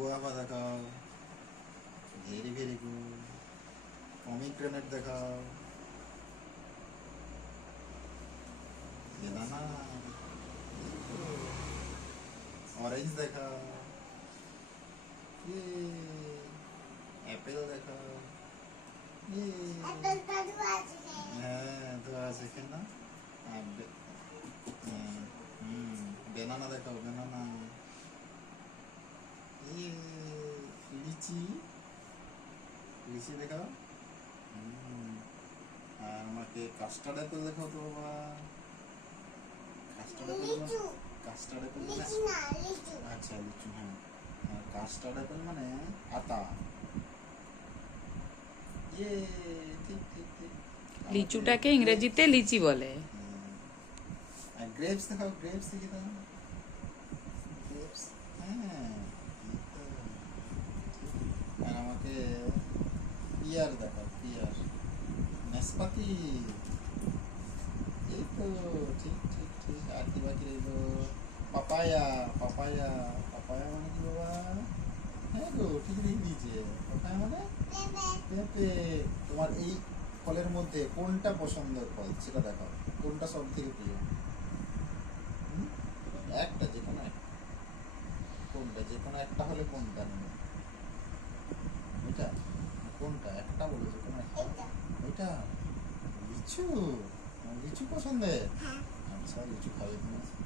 Guava দেখাও very very good pomegranate দেখাও বেদানা অরেঞ্জ দেখাও ইয়ে অ্যাপেল দেখাও ইয়ে হ্যাঁ তো আছে কেন বেনানা দেখাও বেনানা ইয়ে লিচি লিচি দেখাও আর আমাকে কাস্টার্ড অ্যাপেল দেখাও তো বাবা। কাস্টার্ড অ্যাপেল কাস্টার্ড অ্যাপেল মানে আচ্ছা লিচু হ্যাঁ। আর কাস্টার্ড অ্যাপেল মানে আতা। ইয়ে ঠিক ঠিক ঠিক। লিচুটাকে ইংরেজিতে লিচি বলে। আর গ্রেপস দেখাও গ্রেপস দেখি দাও গ্রেপস হ্যাঁ এই তো। আর আমাকে পিয়ার দেখাও পিয়ার নাশপাতি এই তো ঠিক ঠিক ঠিক আর কি বাকি রইল পাপায়া পাপায়া পাপায়া মানে কি বাবা হ্যাঁ গো ঠিক লিখে দিয়েছে পাপায়া মানে পেঁপে তোমার এই ফলের মধ্যে কোনটা পছন্দের ফল সেটা দেখাও কোনটা সব থেকে প্রিয় একটা যে কোনো একটা কোনটা যে কোনো একটা হলে কোনটা নেবে এটা কোনটা একটা বলে যে কোনো একটা এটা লিচু? লিচু পছন্দের? সব লিচু খাবে। তুমি আচ্ছা